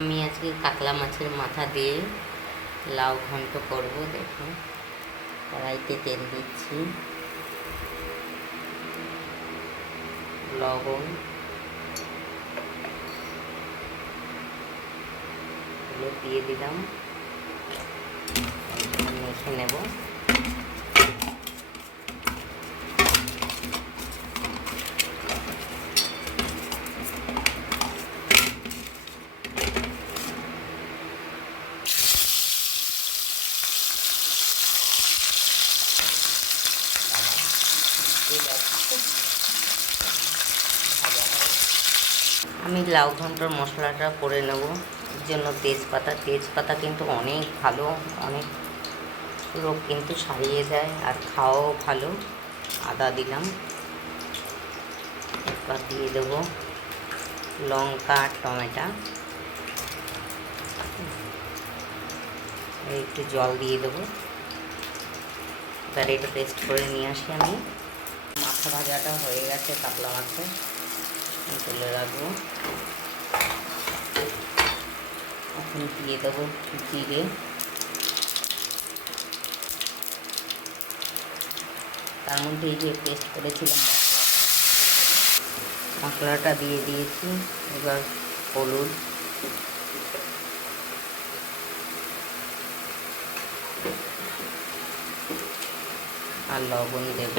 আমি আজকে কাতলা মাছের মাথা দিয়ে লাউ ঘন্ট করব। দেখো, কড়াইতে তেল দিচ্ছি, লবণ হলুদ দিয়ে দিলাম, মেখে নেব। আমি লাউ ঘন্টর মশলাটা করে নেব। এর জন্য তেজপাতা কিন্তু অনেক ভালো, অনেক রোগ কিন্তু সারিয়ে দেয় আর খাওয়াও ভালো। আদা দিলাম, এরপর দিয়ে দেবো লঙ্কা আর টমেটো, একটু জল দিয়ে দেবো। এবার এটা পেস্ট করে নিয়ে আসি। আমি মাথা ভাজাটা হয়ে গেছে, কাতলা মাছে তুলে রাখবো। এখন দিয়ে দেবো জিরে, তার মধ্যে এই যে পেস্ট করেছিলাম মশলাটা দিয়ে দিয়েছি। এবার হলুদ, আর লবণ দেব।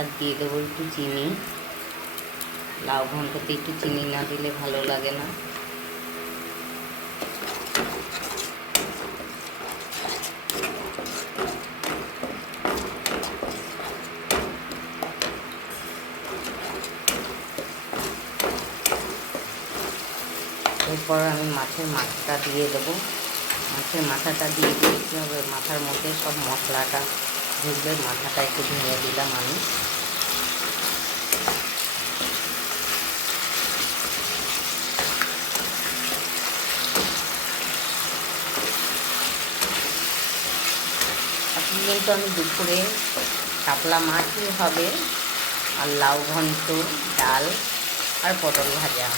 আর দিয়ে দেবো একটু চিনি। লাউ ঘন্টতে একটু চিনি না দিলে ভালো লাগে না। এরপর আমি মাছের মাথাটা দিয়ে দেবো। মাছের মাথাটা দিয়ে দিতে হবে, মাথার মধ্যে সব মশলাটা ঢুকবে। মাথাটা একটু ভেঙে দিলাম আমি। এখন কিন্তু আমি দুপুরে কাতলা মাছই হবে, আর লাউ ঘন্ট, ডাল আর পটল ভাজা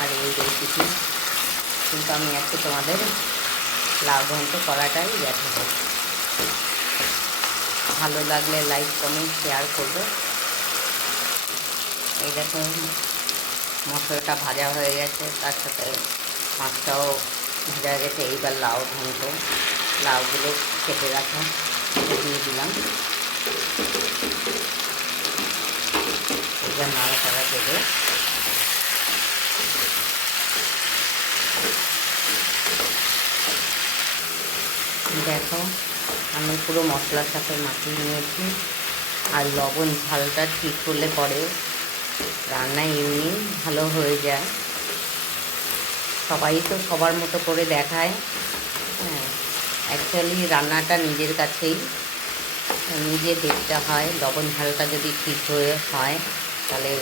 আর এই রেসিপি। কিন্তু আমি আজকে তোমাদের লাউ ঘন্ট করাটাই দেখাবো। ভালো লাগলে লাইক, কমেন্ট, শেয়ার করবে। এই দেখো, মশলাটা ভাজা হয়ে গেছে, তার সাথে মাছটাও ভাজা গেছে। এইবার লাউ ঘন্ট, লাউগুলো কেটে রাখা দিয়ে দিলাম। এবার নাড়াচাড়া দেবে। দেখো, আমি পুরো মশলার সাথে মাখিয়ে নিয়েছি। আর লবণ ঝালটা ঠিক করলে পরে রান্না এমনি ভালো হয়ে যায়। সবাই তো সবার মতো করে দেখায়। হ্যাঁ, অ্যাকচুয়ালি রান্নাটা নিজের কাছেই নিজে দেখতে হয়। লবণ ঝালটা যদি ঠিক হয়ে হয় তাহলে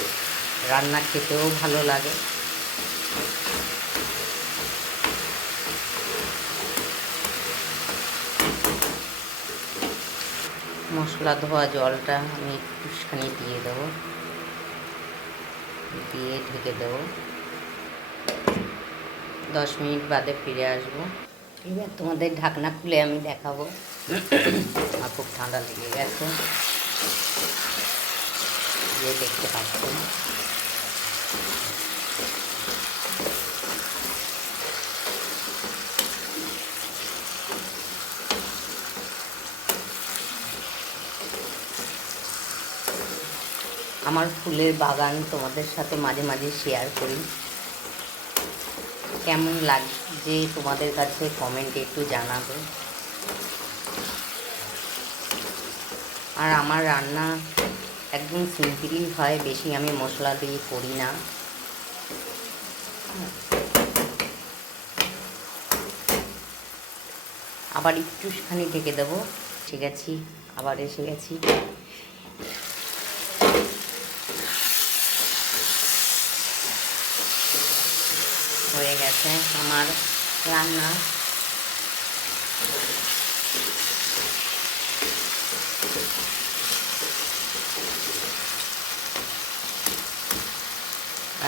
রান্না খেতেও ভালো লাগে। মশলা ধোয়া জলটা আমি একটুখানি দিয়ে দেবো, দিয়ে ঢেকে দেবো। 10 মিনিট বাদে ফিরে আসবো। এবার তোমাদের ঢাকনা খুলে আমি দেখাবো। আর খুব ঠান্ডা লেগে গেছে, যে দেখতে পাচ্ছি। আমার ফুলের বাগান তোমাদের সাথে মাঝে মাঝে শেয়ার করি। কেমন লাগছে তোমাদের কাছে কমেন্টে একটু জানাবে। আর আমার রান্না একদম সিম্পলই হয়, বেশি আমি মশলা দিয়ে করি না। আবার একটুখানি ঢেকে দেবো। ঠিক আছে, আবার এসে গেছি। হয়ে গেছে আমার রান্না।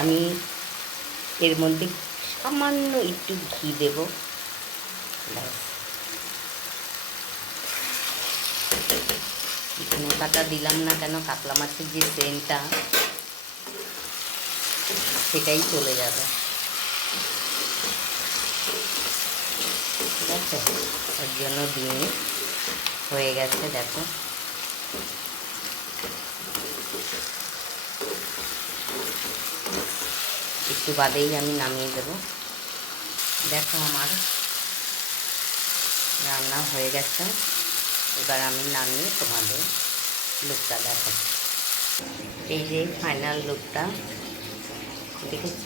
আমি এর মধ্যে সামান্য একটু ঘি দেব, ব্যাস। মোটাটা দিলাম না কেন, কাতলা মাছের যে সেন্টটা সেটাই চলে যাবে, ঠিক আছে? ওর জন্য দিয়ে হয়ে গেছে, দেখো। একটু বাদেই আমি নামিয়ে দেব। দেখো আমার রান্না হয়ে গেছে, এবার আমি নামিয়ে তোমাদের লুকটা দেখো। এই যে ফাইনাল লুকটা দেখেছ।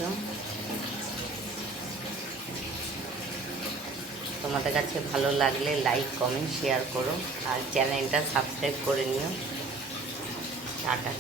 তোমাদের কাছে ভালো লাগলে লাইক, কমেন্ট, শেয়ার করো, আর চ্যানেলটা সাবস্ক্রাইব করে নিও। টাটা।